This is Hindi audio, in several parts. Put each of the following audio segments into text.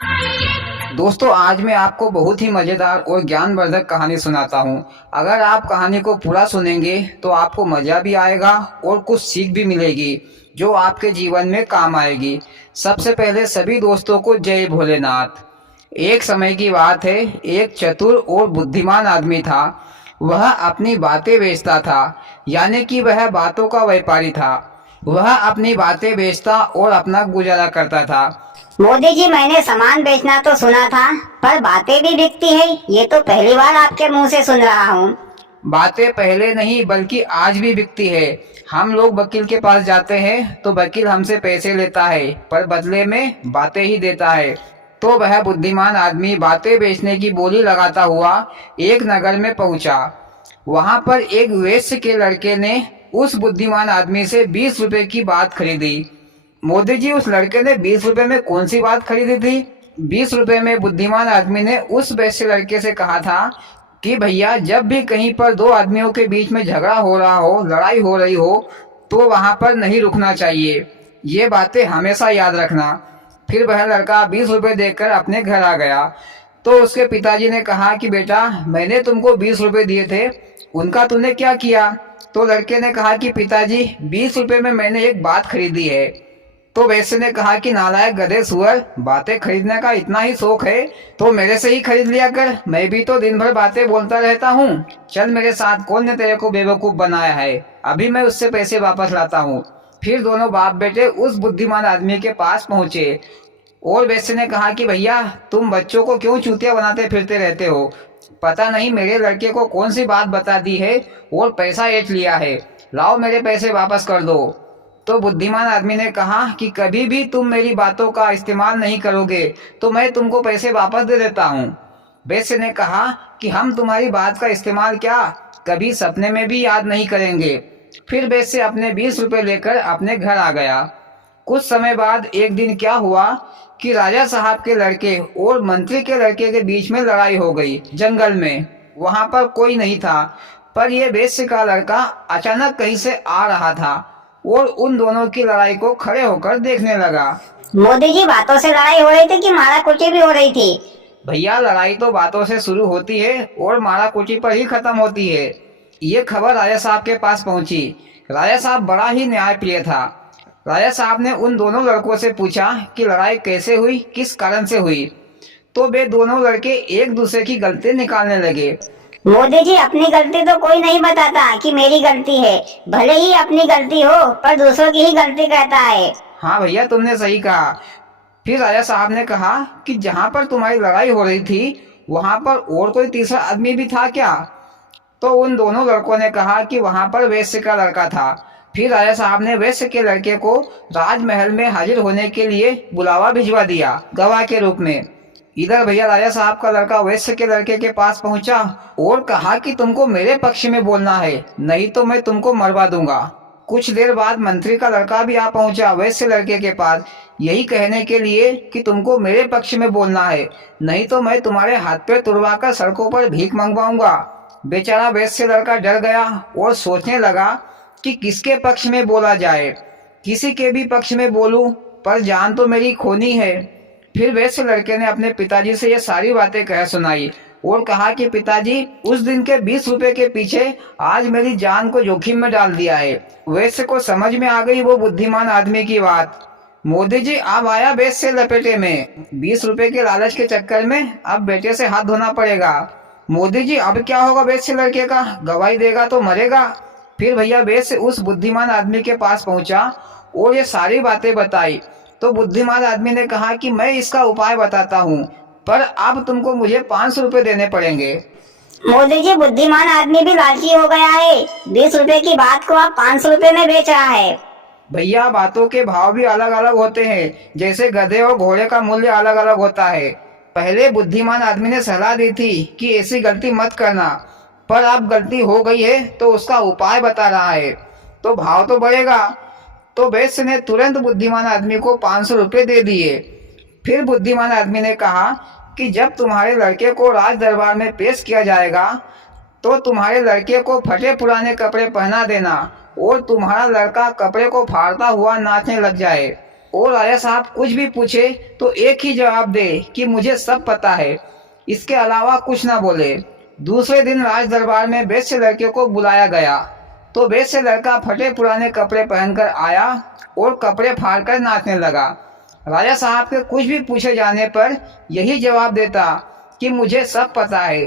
दोस्तों, आज मैं आपको बहुत ही मज़ेदार और ज्ञानवर्धक कहानी सुनाता हूँ। अगर आप कहानी को पूरा सुनेंगे तो आपको मज़ा भी आएगा और कुछ सीख भी मिलेगी जो आपके जीवन में काम आएगी। सबसे पहले सभी दोस्तों को जय भोलेनाथ। एक समय की बात है, एक चतुर और बुद्धिमान आदमी था। वह अपनी बातें बेचता था, यानी कि वह बातों का व्यापारी था। वह अपनी बातें बेचता और अपना गुजारा करता था। मोदी जी, मैंने सामान बेचना तो सुना था, पर बातें भी बिकती है, ये तो पहली बार आपके मुंह से सुन रहा हूँ। बातें पहले नहीं बल्कि आज भी बिकती है। हम लोग वकील के पास जाते हैं तो वकील हमसे पैसे लेता है, पर बदले में बातें ही देता है। तो वह बुद्धिमान आदमी बातें बेचने की बोली लगाता हुआ एक नगर में पहुंचा। वहां पर एक वेश्य के लड़के ने उस बुद्धिमान आदमी से 20 रुपए की बात खरीदी। मोदी जी, उस लड़के ने 20 रुपए में कौन सी बात खरीदी थी? 20 रुपए में बुद्धिमान आदमी ने उस वैश्य लड़के से कहा था कि भैया, जब भी कहीं पर दो आदमियों के बीच में झगड़ा हो रहा हो, लड़ाई हो रही हो, तो वहां पर नहीं रुकना चाहिए। ये बातें हमेशा याद रखना। फिर वह लड़का 20 रुपए देकर अपने घर आ गया। तो उसके पिताजी ने कहा कि बेटा, मैंने तुमको 20 रुपए दिए थे, उनका तूने क्या किया? तो लड़के ने कहा कि पिताजी, 20 रुपए में मैंने एक बात खरीदी है। तो वैश्य ने कहा कि नालायक गधे सुअर, बातें खरीदने का इतना ही शौक है तो मेरे से ही खरीद लिया कर। मैं भी तो दिन भर बातें बोलता रहता हूँ। चल मेरे साथ, कौन ने तेरे को बेवकूफ बनाया है? अभी मैं उससे पैसे वापस लाता हूँ। फिर दोनों बाप बेटे उस बुद्धिमान आदमी के पास पहुंचे और वैश्य ने कहा कि भैया, तुम बच्चों को क्यों चूतिया बनाते फिरते रहते हो? पता नहीं मेरे लड़के को कौन सी बात बता दी है और पैसा ऐंठ लिया है। लाओ, मेरे पैसे वापस कर दो। तो बुद्धिमान आदमी ने कहा कि कभी भी तुम मेरी बातों का इस्तेमाल नहीं करोगे तो मैं तुमको पैसे वापस दे देता हूँ। वैश्य ने कहा कि हम तुम्हारी बात का इस्तेमाल क्या, कभी सपने में भी याद नहीं करेंगे। फिर वैश्य अपने 20 रुपए लेकर अपने घर आ गया। कुछ समय बाद एक दिन क्या हुआ कि राजा साहब के लड़के और मंत्री के लड़के के बीच में लड़ाई हो गई जंगल में। वहां पर कोई नहीं था, पर यह वैश्य का लड़का अचानक कहीं से आ रहा था और उन दोनों की लड़ाई को खड़े होकर देखने लगा। मोदी जी, बातों से लड़ाई हो रही थी कि मारा कुटी भी हो रही थी? भैया, लड़ाई तो बातों से शुरू होती है और मारा कुटी पर ही खत्म होती है। ये खबर राजा साहब के पास पहुंची। राजा साहब बड़ा ही न्यायप्रिय था। राजा साहब ने उन दोनों लड़कों से पूछा कि लड़ाई कैसे हुई, किस कारण से हुई। तो वे दोनों लड़के एक दूसरे की गलती निकालने लगे। मोदी जी, अपनी गलती तो कोई नहीं बताता कि मेरी गलती है। भले ही अपनी गलती हो, पर दूसरों की ही गलती कहता है। हाँ भैया, तुमने सही कहा। फिर राजा साहब ने कहा कि जहाँ पर तुम्हारी लड़ाई हो रही थी वहां पर और कोई तीसरा आदमी भी था क्या? तो उन दोनों लड़कों ने कहा कि वहां पर वैश्य का लड़का था। फिर राजा साहब ने वैश्य के लड़के को राजमहल में हाजिर होने के लिए बुलावा भिजवा दिया, गवाह के रूप में। इधर भैया, राजा साहब का लड़का वैश्य के लड़के के पास पहुंचा और कहा कि तुमको मेरे पक्ष में बोलना है, नहीं तो मैं तुमको मरवा दूंगा। कुछ देर बाद मंत्री का लड़का भी आ पहुंचा वैश्य लड़के के पास, यही कहने के लिए कि तुमको मेरे पक्ष में बोलना है, नहीं तो मैं तुम्हारे हाथ पे तुड़वाकर सड़कों पर भीख मंगवाऊंगा। बेचारा वैश्य लड़का डर गया और सोचने लगा कि किसके पक्ष में बोला जाए। किसी के भी पक्ष में बोलूं, पर जान तो मेरी खोनी है। फिर वैश्य लड़के ने अपने पिताजी से ये सारी बातें कह सुनाई और कहा कि पिताजी, उस दिन के 20 रुपए के पीछे आज मेरी जान को जोखिम में डाल दिया है। वैश्य को समझ में आ गई वो बुद्धिमान आदमी की बात। मोदी जी, अब आया वैश्य लपेटे में। 20 रुपए के लालच के चक्कर में अब बेटे से हाथ धोना पड़ेगा। मोदी जी, अब क्या होगा वैश्य लड़के का? गवाही देगा तो मरेगा। फिर भैया, वैश्य उस बुद्धिमान आदमी के पास पहुंचा और ये सारी बातें बताई। तो बुद्धिमान आदमी ने कहा कि मैं इसका उपाय बताता हूँ, पर अब तुमको मुझे 500 रुपए देने पड़ेंगे। मोदी जी, बुद्धिमान आदमी भी लालची हो गया है। 20 रुपए की बात को आप 500 रुपए में बेच रहा है। भैया, बातों के भाव भी अलग अलग होते हैं, जैसे गधे और घोड़े का मूल्य अलग अलग होता है। पहले बुद्धिमान आदमी ने सलाह दी थी कि ऐसी गलती मत करना, पर अब गलती हो गई है तो उसका उपाय बता रहा है, तो भाव तो बढ़ेगा। तो वैश्य ने तुरंत बुद्धिमान आदमी को 500 रुपए दे दिए। फिर बुद्धिमान आदमी ने कहा कि जब तुम्हारे लड़के को राज दरबार में पेश किया जाएगा तो तुम्हारे लड़के को फटे पुराने कपड़े पहना देना और तुम्हारा लड़का कपड़े को फाड़ता हुआ नाचने लग जाए। और राजा साहब कुछ भी पूछे तो एक ही जवाब दे कि मुझे सब पता है, इसके अलावा कुछ ना बोले। दूसरे दिन राज दरबार में वैश्य लड़के को बुलाया गया तो वैश्य लड़का फटे पुराने कपड़े पहनकर आया और कपड़े फाड़कर नाचने लगा। राजा साहब के कुछ भी पूछे जाने पर यही जवाब देता कि मुझे सब पता है।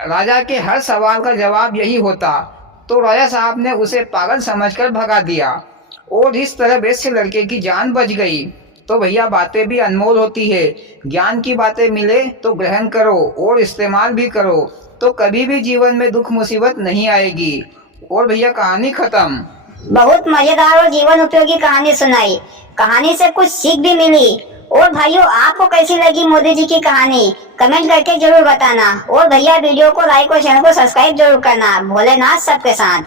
राजा के हर सवाल का जवाब यही होता तो राजा साहब ने उसे पागल समझकर भगा दिया और इस तरह वैश्य लड़के की जान बच गई। तो भैया बातें भी अनमोल होती है। ज्ञान की बातें मिले तो ग्रहण करो और इस्तेमाल भी करो तो कभी भी जीवन में दुख मुसीबत नहीं आएगी। और भैया कहानी खत्म। बहुत मजेदार और जीवन उपयोगी कहानी सुनाई। कहानी से कुछ सीख भी मिली। और भाइयों, आपको कैसी लगी मोदी जी की कहानी कमेंट करके जरूर बताना। और भैया वीडियो को लाइक और चैनल को सब्सक्राइब जरूर करना। भोलेनाथ सबके साथ।